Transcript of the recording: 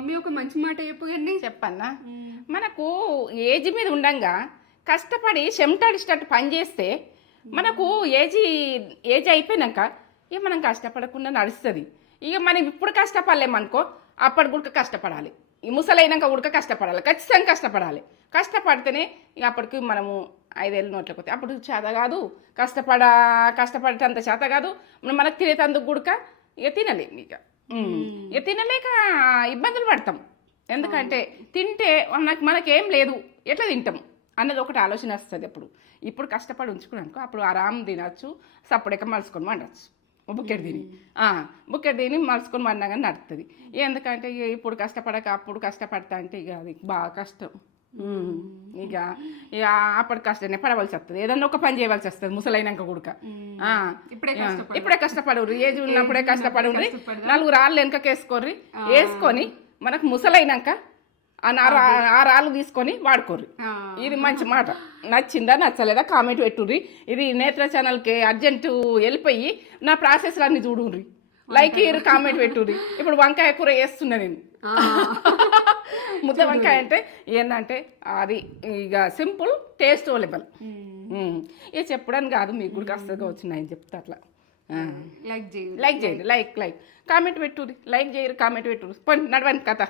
Mummy ఒక మంచి మాట చెప్పండి. చెప్పన్నా, మనకు ఏజ్ మీద ఉండంగా కష్టపడి చెమటాడిస్టట్టు పని చేస్తే మనకు ఏజ్ అయిపోయినాక ఇక మనం కష్టపడకుండా నడుస్తుంది. ఇక మనం ఇప్పుడు కష్టపడలేమనుకో అప్పటి గుడక కష్టపడాలి, ఈ ముసలైనాక ఉడక కష్టపడాలి, ఖచ్చితంగా కష్టపడాలి. కష్టపడితేనే ఇక అప్పటికి మనము 5 ఏళ్ళు నోట్లోకి వస్తాయి. అప్పుడు చేత కాదు, కష్టపడేటంత చేత కాదు, మనకు తినేటందుకు గుడక ఇక తినలేము. ఇక తినలేక ఇబ్బందులు పడతాం. ఎందుకంటే తింటే మనకేం లేదు ఎట్లా తింటాం అన్నది ఒకటి ఆలోచన వస్తుంది. ఇప్పుడు కష్టపడి ఉంచుకున్నానుకో అప్పుడు ఆరాం తినచ్చు, సప్పుడెక్క మలుసుకొని వండచ్చు. బుక్కెట్ తిని మలుసుకొని వండినా కానీ నడుస్తుంది. ఎందుకంటే ఇక ఇప్పుడు కష్టపడక అప్పుడు కష్టపడతా అంటే ఇక అది బాగా కష్టం. ఇక అప్పటి కష్టమే పడవలసి వస్తుంది, ఏదన్నా ఒక పని చేయవలసి వస్తుంది ముసలైనాక కూడక. ఇప్పుడే కష్టపడరు, ఏజ్ ఉన్నప్పుడే కష్టపడి నలుగురు రాళ్ళు వెనకకేసుకోర్రి, వేసుకొని మనకు ముసలైనాక ఆ రాళ్ళు తీసుకొని వాడుకోర్రి. ఇది మంచి మాట. నచ్చిందా నచ్చలేదా కామెంట్ పెట్టుర్రి. ఇది నేత్ర ఛానల్కి అర్జెంటు వెళ్ళిపోయి నా ప్రాసెస్లు అన్ని చూడుర్రి, లైక్ ఇయ్యి, కామెంట్ పెట్టుర్రి. ఇప్పుడు వంకాయ కూర వేస్తున్నా నేను. ముద్ద వంకాయ అంటే ఏంటంటే అది ఇక సింపుల్ టేస్టబుల్. ఇక చెప్పడానికి కాదు, మీకు కూడా కష్టంగా వచ్చినాయని చెప్తా అట్లా. లైక్ చేయండి, కామెంట్ పెట్టుర్రి, లైక్ చేయరు, కామెంట్ పెట్టుర్రి. పోండి నడవండి కథ.